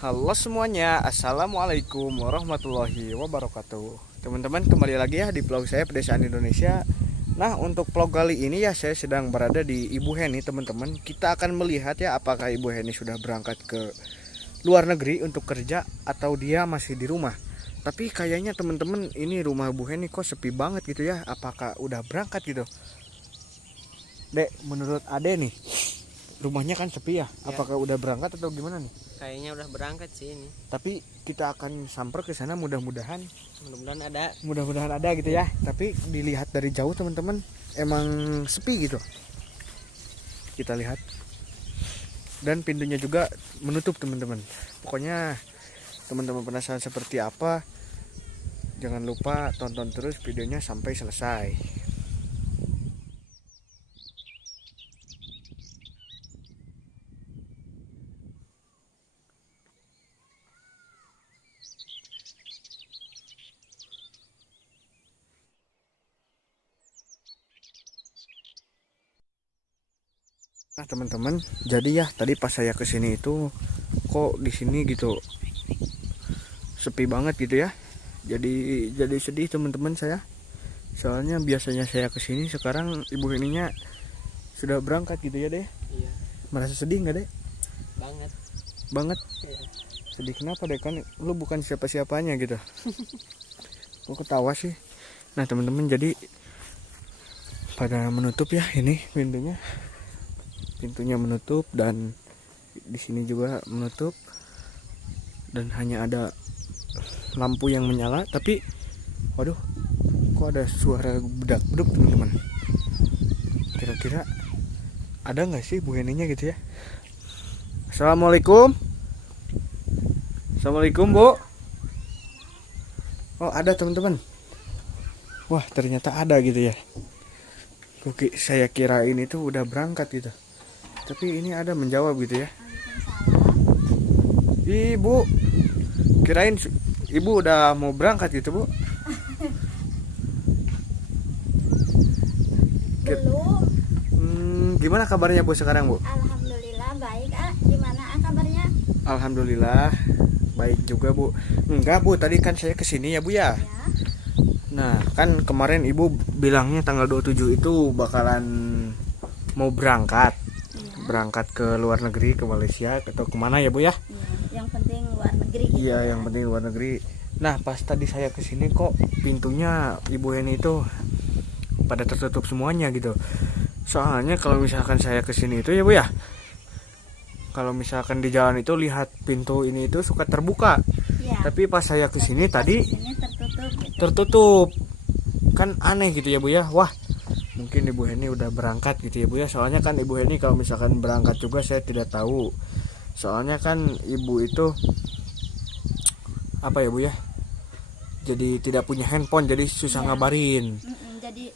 Halo semuanya, Assalamualaikum warahmatullahi wabarakatuh. Teman-teman, kembali lagi ya di vlog saya Pedesaan Indonesia. Nah, untuk vlog kali ini ya saya sedang berada di Ibu Heni, teman-teman. Kita akan melihat ya apakah Ibu Heni sudah berangkat ke luar negeri untuk kerja atau dia masih di rumah. Tapi kayaknya teman-teman ini rumah Ibu Heni kok sepi banget gitu ya. Apakah udah berangkat gitu? Dek, menurut Ade nih, rumahnya kan sepi ya. Apakah udah berangkat atau gimana nih? Kayaknya udah berangkat sih ini. Tapi kita akan samper ke sana, mudah-mudahan Mudah-mudahan ada. gitu ya. Tapi dilihat dari jauh teman-teman emang sepi gitu. Kita lihat. Dan pintunya juga menutup teman-teman. Pokoknya teman-teman penasaran seperti apa? Jangan lupa tonton terus videonya sampai selesai. Nah teman-teman, jadi ya tadi pas saya kesini itu kok di sini gitu sepi banget gitu ya. Jadi sedih teman-teman saya. Soalnya biasanya saya kesini, sekarang ibu ininya sudah berangkat gitu ya deh. Iya, Merasa sedih nggak deh? banget. Banget. Iya. Sedih kenapa deh, kan lu bukan siapa-siapanya gitu. Kok ketawa sih? Nah teman-teman, jadi pada menutup ya ini pintunya. Pintunya menutup dan di sini juga menutup dan hanya ada lampu yang menyala. Tapi waduh, kok ada suara bedak-beduk teman-teman. Kira-kira ada nggak sih Bu Heninya gitu ya? Assalamualaikum. Assalamualaikum Bu. Oh ada teman-teman. Wah ternyata ada gitu ya. Saya kira ini tuh udah berangkat gitu. Tapi ini ada menjawab gitu ya. Ibu, kirain ibu udah mau berangkat gitu Bu. Belum. Gimana kabarnya Bu sekarang Bu? Alhamdulillah baik. Gimana kabarnya? Alhamdulillah baik juga Bu. Enggak Bu, tadi kan saya kesini ya Bu ya. Ya. Nah kan kemarin ibu bilangnya tanggal 27 itu bakalan mau berangkat. Berangkat ke luar negeri, ke Malaysia atau kemana ya Bu ya? Yang penting luar negeri. Gitu Iya ya. yang penting luar negeri. Nah pas tadi saya kesini kok pintunya Ibu Heni itu pada tertutup semuanya gitu. Soalnya kalau misalkan saya kesini itu ya Bu ya, kalau misalkan di jalan itu lihat pintu ini itu suka terbuka. Ya. Tapi pas saya kesini tadi Sini tertutup. Gitu. tertutup. Kan aneh gitu ya Bu ya. Wah mungkin Ibu Heni udah berangkat gitu ya Bu ya. Soalnya kan Ibu Heni kalau misalkan berangkat juga saya tidak tahu. Soalnya kan ibu itu apa ya Bu ya, jadi tidak punya handphone, jadi susah ngabarin. Jadi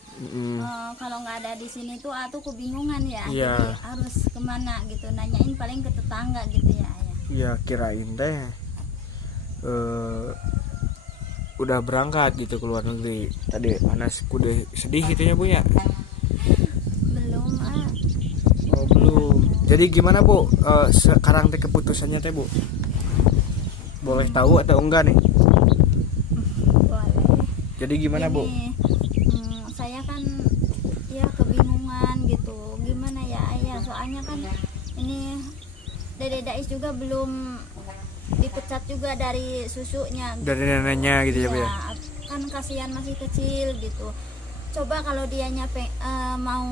kalau nggak ada di sini tuh aku kebingungan ya. Iya. Jadi harus kemana gitu? Nanyain paling ke tetangga gitu ya. Ya kirain teh udah berangkat gitu ke luar negeri. Tadi Anas kudu sedih gitu ya Bu ya. Belum. Oh belum. Jadi gimana Bu? Sekarang teh keputusannya teh Bu? Boleh tahu atau enggak nih? Boleh. Jadi gimana Bu? Saya kan ya kebingungan gitu. Gimana ya ayah? Soalnya kan ini Dede Dais juga belum dipecat juga dari susunya. Dari neneknya gitu ya Bu ya? Kan kasihan masih kecil gitu. Coba kalau dia mau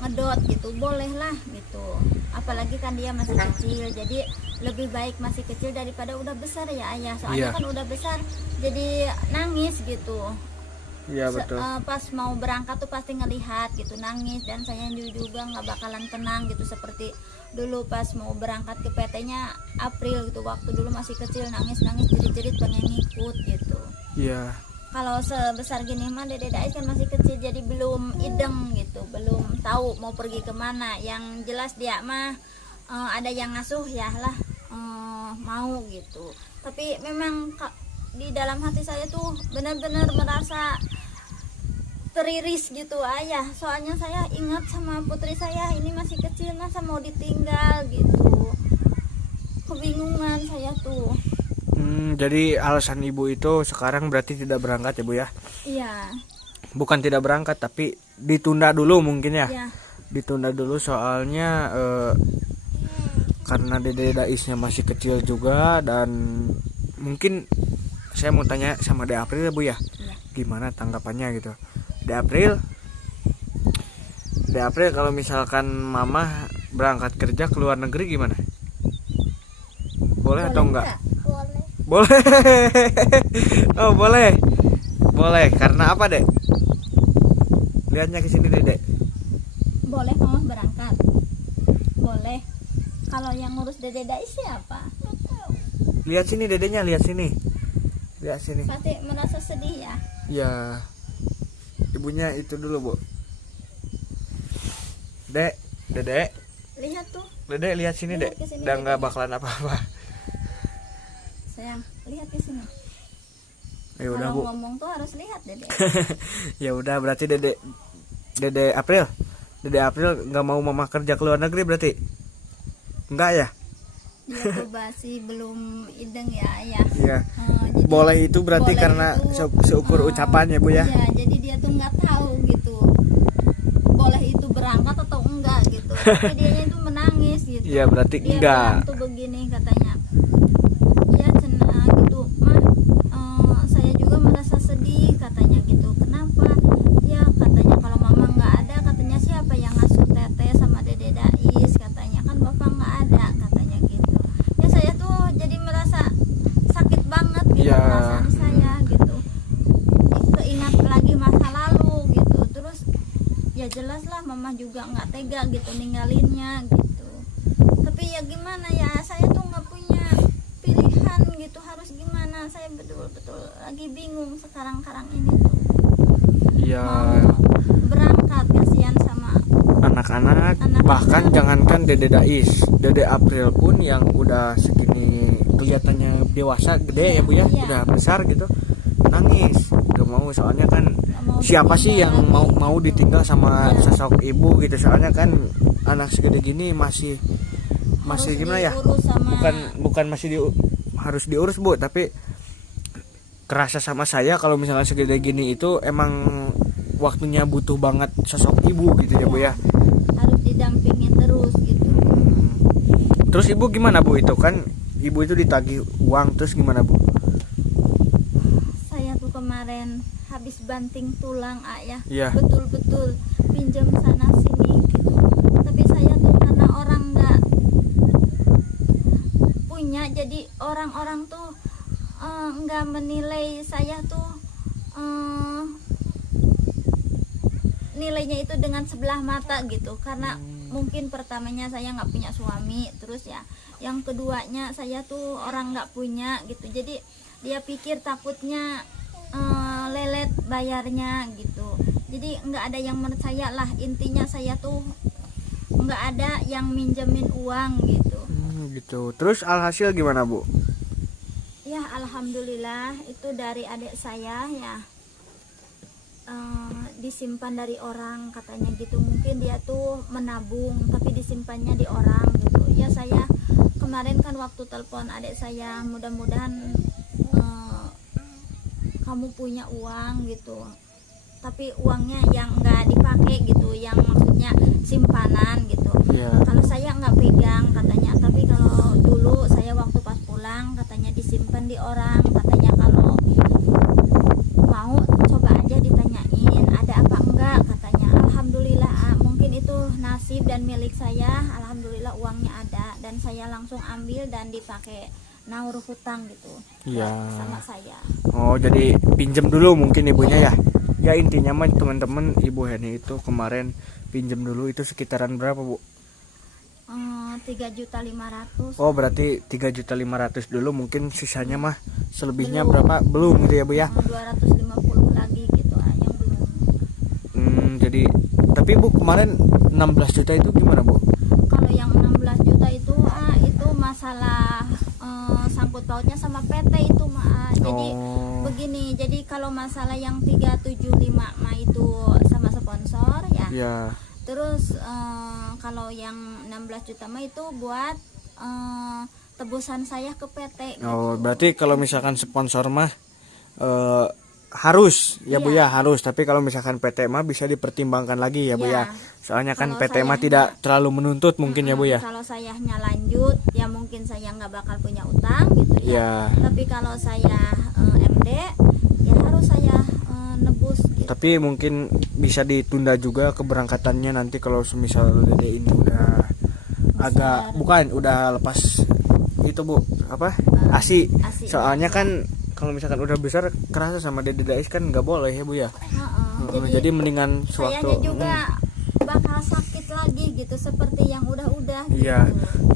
ngedot gitu, bolehlah gitu. Apalagi kan dia masih kecil, jadi lebih baik masih kecil daripada udah besar ya ayah. Soalnya Iya. kan udah besar, jadi nangis gitu. Iya betul. Pas mau berangkat tuh pasti ngelihat gitu, nangis, dan saya juga nggak bakalan tenang gitu seperti dulu pas mau berangkat ke PT-nya April gitu, waktu dulu masih kecil, nangis jerit-jerit pengen ngikut gitu. Iya. Kalau sebesar gini mah Dede Dais kan masih kecil, jadi belum ideng gitu, belum tahu mau pergi kemana. Yang jelas dia mah ada yang ngasuh ya lah, mau gitu. Tapi memang di dalam hati saya tuh benar-benar merasa teriris gitu ayah. Soalnya saya ingat sama putri saya, ini masih kecil, masa mau ditinggal gitu. kebingungan saya tuh. Jadi alasan ibu itu sekarang berarti tidak berangkat ya bu ya? Iya. Bukan tidak berangkat tapi ditunda dulu mungkin ya? Iya. Ditunda dulu soalnya karena Dede Daisnya masih kecil juga, dan mungkin saya mau tanya sama De April ya bu ya, Iya. gimana tanggapannya gitu. De April kalau misalkan mama berangkat kerja ke luar negeri gimana? Boleh atau enggak? Boleh. Oh boleh. Boleh. Karena apa dek? Lihatnya ke sini Dede. Boleh mama berangkat. Boleh. Kalau yang ngurus Dede Dais siapa? Lihat sini dedenya, lihat sini. Lihat sini. Pasti merasa sedih ya. Ya. Ibunya itu dulu bu. Dek, Dede. Lihat tuh, Dede lihat sini Lihat dek. ke sini, Udah nggak Dede. bakalan apa-apa. sayang. Lihat ke sini. Ya udah Kalau bu. ngomong tuh harus lihat Dede. Ya udah berarti Dede April nggak mau mama kerja ke luar negeri berarti? Enggak ya? Dia tuh masih belum ideng ya, ya. Iya. Jadi Boleh itu berarti boleh karena itu, seukur ucapannya bu ya? Iya, jadi dia tuh nggak tahu gitu. Boleh itu berangkat atau enggak gitu. Tapi dianya itu menangis gitu. Iya berarti Dia enggak. bilang tuh begini katanya. Iya cena gitu, mah saya juga merasa sedih katanya gitu. Kenapa? Ya katanya kalau mama nggak ada, katanya siapa yang ngasuh Teteh sama Dede Dais, katanya kan bapak nggak ada katanya gitu. Ya saya tuh jadi merasa sakit banget gitu Iya. perasaan saya gitu. Keingat lagi masa lalu gitu. Terus ya jelas lah mama juga nggak tega gitu ninggalinnya gitu. Tapi ya gimana ya, saya tuh nggak punya pilihan gitu, harus gimana. Saya betul-betul lagi bingung sekarang ini tuh. Iya. Mau berangkat, kasihan sama Anak-anak, Anak-anak. bahkan jangankan Dede Dais, Dede April pun yang udah segini kelihatannya dewasa, gede ya bu ya, Iya. udah besar gitu, nangis, gak mau soalnya kan Nggak mau siapa sih yang ditinggal lagi, mau gitu. ditinggal sama Iya. sosok ibu gitu, soalnya kan anak segede gini masih Harus gimana ya, diurus sama bukan harus diurus bu, tapi kerasa sama saya kalau misalnya segede gini itu emang waktunya butuh banget sosok ibu gitu ya bu ya. harus didampingi terus gitu. Terus ibu gimana bu, itu kan ibu itu ditagih uang, terus gimana bu? Saya tuh kemarin habis banting tulang ayah, Iya. betul-betul pinjam sana sini gitu. Tapi saya tuh karena orang nggak punya, jadi orang-orang tuh nggak menilai saya tuh nilainya itu dengan sebelah mata gitu. Karena mungkin pertamanya saya nggak punya suami, terus ya yang keduanya saya tuh orang nggak punya gitu. Jadi dia pikir takutnya lelet bayarnya gitu. Jadi nggak ada yang percaya lah, intinya saya tuh nggak ada yang minjemin uang gitu. Gitu. Terus alhasil gimana bu? Ya alhamdulillah itu dari adik saya ya, disimpan dari orang katanya gitu. Mungkin dia tuh menabung tapi disimpannya di orang gitu. Ya saya kemarin kan waktu telepon adik saya, mudah-mudahan kamu punya uang gitu, tapi uangnya yang nggak dipakai gitu, yang maksudnya simpanan gitu. Ya. Kalau saya nggak pegang katanya, tapi kalau dulu saya waktu pas pulang katanya disimpan di orang, katanya kalau mau coba aja ditanyain ada apa enggak katanya. Alhamdulillah mungkin itu nasib dan milik saya, alhamdulillah uangnya ada dan saya langsung ambil dan dipakai naur hutang gitu. Iya. Sama saya. Oh jadi pinjem dulu mungkin ibunya ya? Ya intinya mah teman-teman, Ibu Heni itu kemarin pinjem dulu itu sekitaran berapa bu? 3.500.000. Oh berarti 3.500.000 dulu, mungkin sisanya mah selebihnya Belum. berapa? Belum gitu ya bu ya? 250 lagi gitu yang belum. Jadi tapi bu kemarin 16 juta itu gimana bu? Kalau yang 16 juta itu masalah sangkut pautnya sama PT itu jadi begini, jadi kalau masalah yang 375 mah itu sama sponsor ya. Ya. Terus kalau yang 16 juta mah itu buat tebusan saya ke PT gitu. Oh, berarti kalau misalkan sponsor mah harus ya Bu ya, harus. Tapi kalau misalkan PT mah bisa dipertimbangkan lagi ya Bu ya. Iya. Soalnya kan Kalau PT mah sayanya- tidak terlalu menuntut mungkin ya Bu ya. Kalau sayanya lanjut ya mungkin saya nggak bakal punya utang gitu ya. Ya. Tapi kalau saya MD ya harus saya nebus gitu. Tapi mungkin bisa ditunda juga keberangkatannya nanti kalau semisal Dede ini udah agak bukan udah lepas itu Bu, apa? ASI. ASI. Soalnya kan kalau misalkan udah besar kerasa sama Dede Dais kan nggak boleh ya Bu ya. Jadi mendingan sayanya sewaktu juga bakal sakit lagi gitu seperti yang udah-udah gitu. Iya.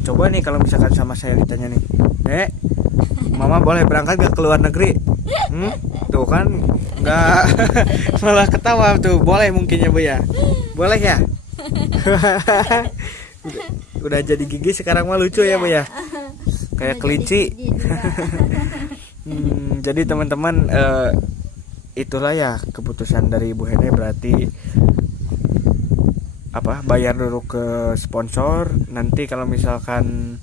Coba nih kalau misalkan sama saya ditanya nih, Dek, Mama boleh berangkat gak ke luar negeri? Tuh kan nggak malah ketawa tuh. Boleh mungkin ya Bu ya. Boleh ya. udah jadi gigi sekarang mah lucu ya Bu ya. Kayak Udah kelinci. jadi gigi juga. Jadi teman-teman itulah ya keputusan dari Ibu Hene, berarti apa, bayar dulu ke sponsor. Nanti kalau misalkan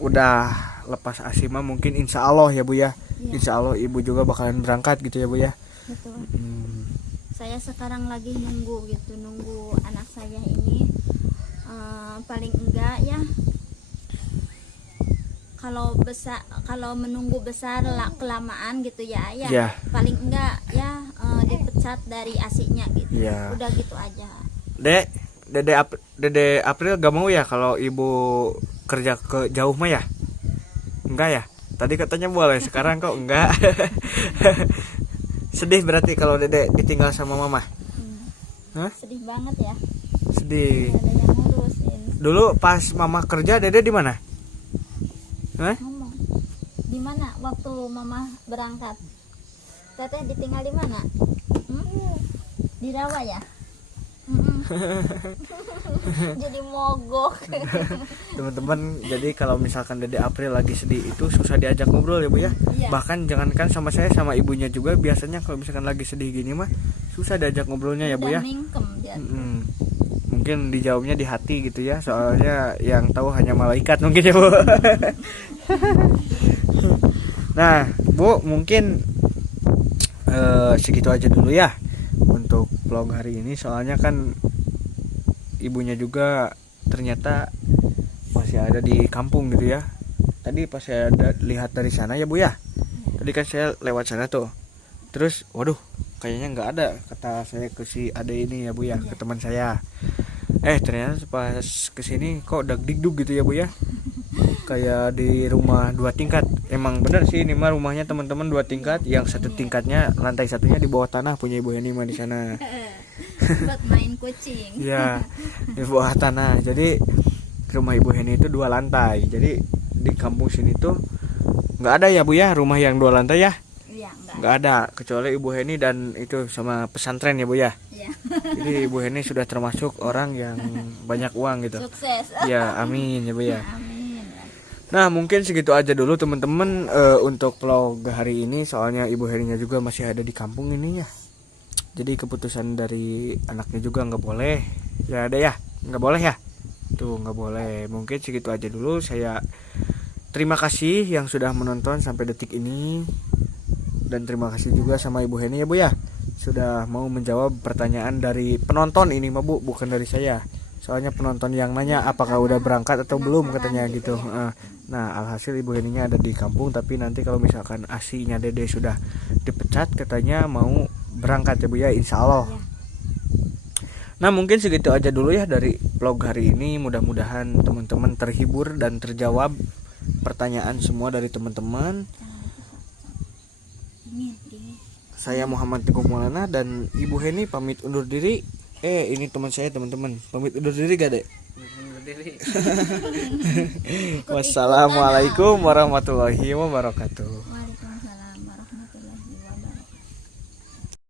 udah lepas ASI mah mungkin insya Allah ya Bu ya. Iya. Insya Allah Ibu juga bakalan berangkat gitu ya Bu ya. Betul. Saya Saya sekarang lagi nunggu anak saya ini paling enggak ya kalau menunggu besar kelamaan gitu ya Iya. paling enggak ya dipecat dari ASI-nya gitu. Iya. Udah gitu aja. Dede April gak mau ya kalau Ibu kerja ke jauh mah ya? Enggak ya? Tadi katanya boleh, sekarang kok enggak. Sedih berarti kalau Dede ditinggal sama Mama. Hah? Sedih banget ya. Sedih. Nggak ada yang ngurusin. Dulu pas Mama kerja Dede di mana? Hah? Ngomong. Di mana waktu Mama berangkat? Teteh ditinggal di mana? Di Rawa ya? Jadi mogok. Teman-teman, jadi kalau misalkan Dede April lagi sedih itu susah diajak ngobrol ya Bu ya. Iya. Bahkan jangankan sama saya, sama ibunya juga biasanya kalau misalkan lagi sedih gini mah susah diajak ngobrolnya ya Bu Udah ya. mingkem dia. Mungkin dijawabnya di hati gitu ya, soalnya yang tahu hanya malaikat mungkin ya Bu. Nah Bu, mungkin segitu aja dulu ya untuk vlog hari ini, soalnya kan ibunya juga ternyata masih ada di kampung gitu ya. Tadi pas saya lihat dari sana ya Bu ya, tadi kan saya lewat sana tuh, terus waduh kayaknya nggak ada, kata saya ke si ade ini ya Bu ya, ke teman saya. Ternyata pas kesini kok dagdikduk gitu ya Bu ya, kayak di rumah 2 tingkat. Emang bener sih ini mah rumahnya teman-teman 2 tingkat, yang satu tingkatnya lantai satunya di bawah tanah punya Ibu Heni mah di sana. Buat main kucing. Ya, di bawah tanah. Jadi rumah Ibu Heni itu 2 lantai. Jadi di kampung sini tuh nggak ada ya Bu ya rumah yang 2 lantai ya. Iya, enggak. Nggak ada, kecuali Ibu Heni dan itu sama pesantren ya Bu ya. Iya. Jadi Ibu Heni sudah termasuk orang yang banyak uang gitu. Sukses. Ya, amin ya Bu ya. Amin. Nah mungkin segitu aja dulu teman-teman untuk vlog hari ini, soalnya Ibu Herinya juga masih ada di kampung ini ya. Jadi keputusan dari anaknya juga nggak boleh ya, ada ya, nggak boleh ya, tuh nggak boleh. Mungkin segitu aja dulu, saya terima kasih yang sudah menonton sampai detik ini, dan terima kasih juga sama Ibu Heni ya Bu ya, sudah mau menjawab pertanyaan dari penonton ini mah Bu, bukan dari saya. Soalnya penonton yang nanya apakah udah berangkat atau belum katanya gitu. Nah alhasil Ibu Heninya ada di kampung, tapi nanti kalau misalkan ASI-nya Dede sudah dipecat katanya mau berangkat ya Bu ya, insya Allah. Nah mungkin segitu aja dulu ya dari vlog hari ini. Mudah-mudahan teman-teman terhibur dan terjawab pertanyaan semua dari teman-teman. Saya Muhammad Teguh Maulana dan Ibu Heni pamit undur diri. Ini teman saya teman-teman, pamit undur diri gak Dek? Wassalamualaikum warahmatullahi wabarakatuh.